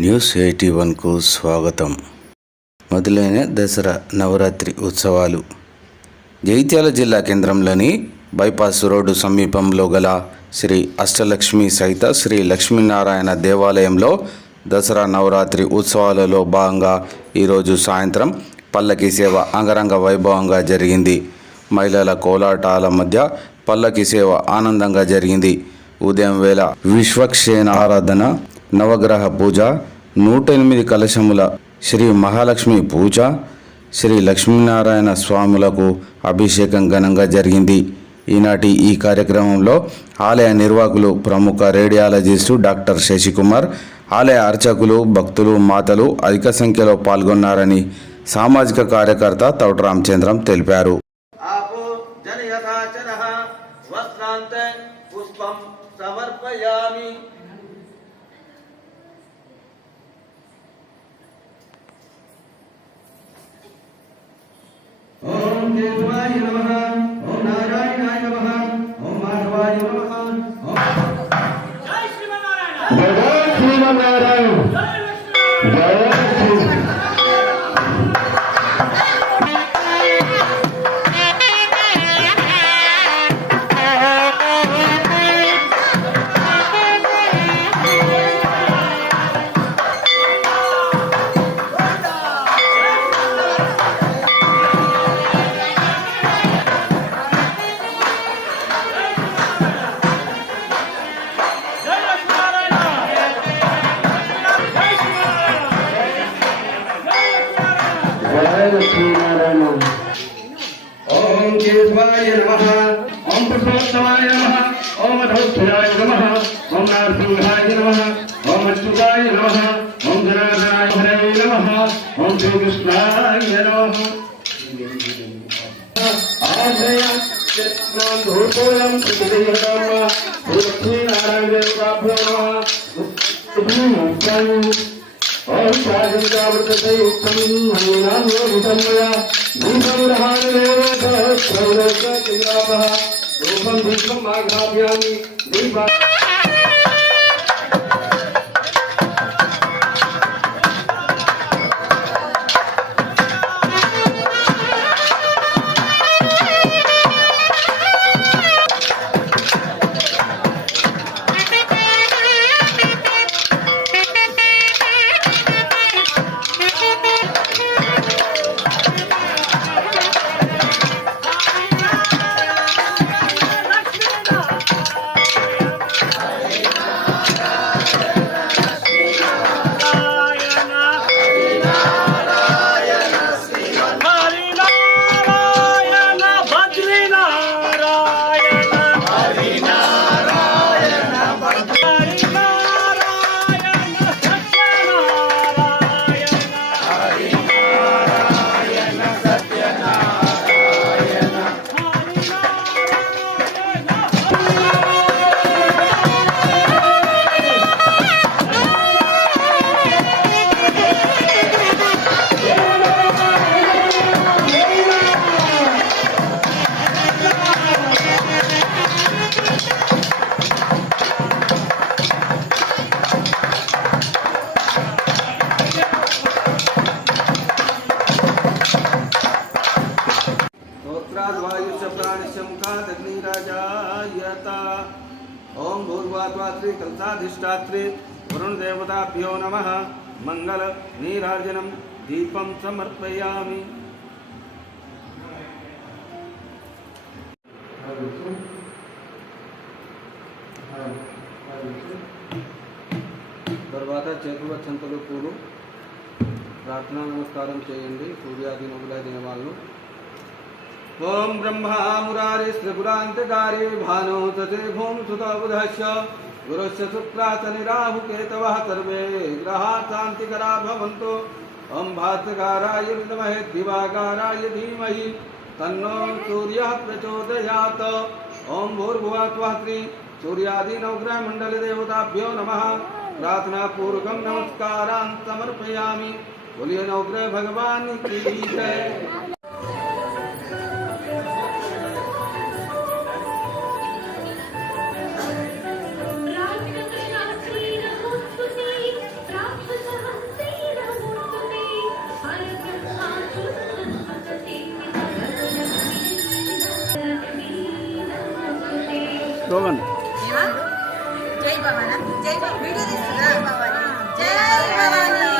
News eighty వన్కు స్వాగతం. మొదలైన దసరా నవరాత్రి ఉత్సవాలు. జగిత్యాల జిల్లా కేంద్రంలోని బైపాస్ రోడ్డు సమీపంలో గల శ్రీ అష్టలక్ష్మి సహిత శ్రీ లక్ష్మీనారాయణ దేవాలయంలో దసరా నవరాత్రి ఉత్సవాలలో భాగంగా ఈరోజు సాయంత్రం పల్లకి సేవ అంగరంగ వైభవంగా జరిగింది. మహిళల కోలాటాల మధ్య పల్లకి సేవ ఆనందంగా జరిగింది. ఉదయం వేళ విశ్వక్షేణ ఆరాధన నవగ్రహ పూజ నూట ఎనిమిది కలశముల శ్రీ మహాలక్ష్మి పూజ శ్రీ లక్ష్మీనారాయణ స్వాములకు అభిషేకం ఘనంగా జరిగింది. ఈనాటి ఈ కార్యక్రమంలో ఆలయ నిర్వాహకులు ప్రముఖ రేడియాలజిస్టు డాక్టర్ శశికుమార్ ఆలయ అర్చకులు భక్తులు మాతలు అధిక సంఖ్యలో పాల్గొన్నారని సామాజిక కార్యకర్త తౌట రామచంద్రం తెలిపారు. Amen. जय लक्ष्मीनारायण ओम केशवाय नमः। ओम पुरुषोत्तमाय नमः। ओम अधोक्षयाय नमः। ओम नारसिंहाय नमः। ओम अच्युताय नमः। ओम जनार्दनाय हरे नमः। ओम श्रीकृष्णाय नमः। धूपोलम श्रीदेवता लक्ष्मी नारायण देवता ఓం శాంతికావర్తతే ఉత్తమం మయూనామోదితం రూపం విశ్వం ఆఘాప్యామి దీపా स्तोत्राद्वायुश्च प्राणिशं खादग्निराजायत ॐ भूर्वात्वा श्रीकलसाधिष्ठात्रे वरुणदेवताभ्यो नमः मङ्गलनीराजनं दीपं समर्पयामि తర్వాత చేతుల చెంతలు పూలు ప్రార్థనా నమస్కారం చేయండి సూర్యాది మొదలైన నియమాలను ओम ब्रह्मा मुरारिस्त्रिपुरान्तकारी भानो तथे भूम सुत बुधश्च, गुरुश्च शुक्रात् निराहुकेतवः सर्वे ग्रहाः शान्तिकरा भवन्तु ॐ भास्कराय विद्महे, दिवाकाराय धीमहि, तन्नो सूर्यः प्रचोदयात्। ॐ भूर्भुवा त्वः श्री सूर्यादिनवग्रहमण्डलदेवताभ्यो नमः। प्रार्थनापूर्वकं नमस्कारान् समर्पयामि। बोलिए नवग्रह भगवान की जय। స్లోగన్ జై భవానా జై వీడియో జై భవానీ జై భవానీ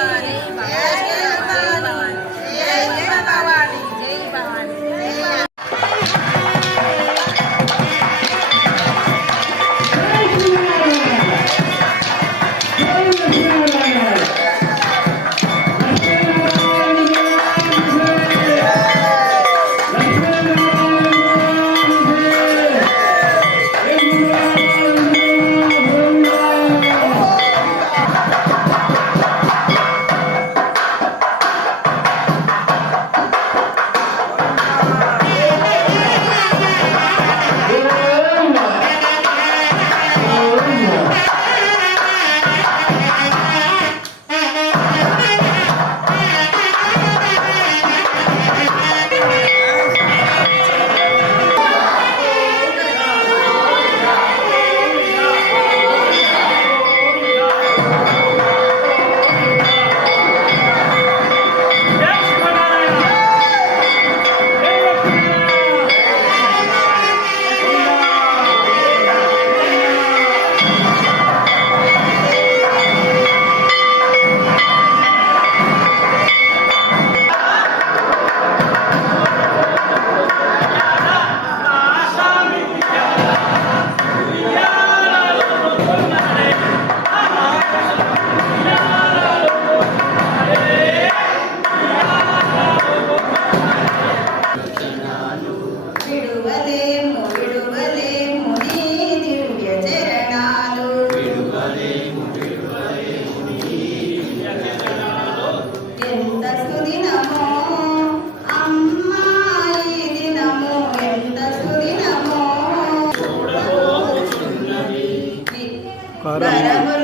para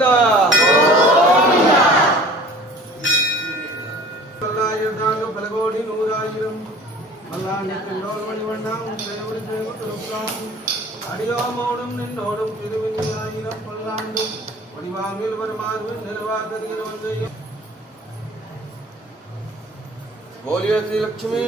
கோவிந்தா பல்லாயிரத்தாங்க பல கோடி நூறாயிரம். அடியோமோடும் நின்றோடும் திருவிஞ்ஞாயிரம் பல்லாண்டும். வடிவாங்கில் வருமாறுவின் நிர்வாகத்தில் ஒன்றையும் बोलिए श्री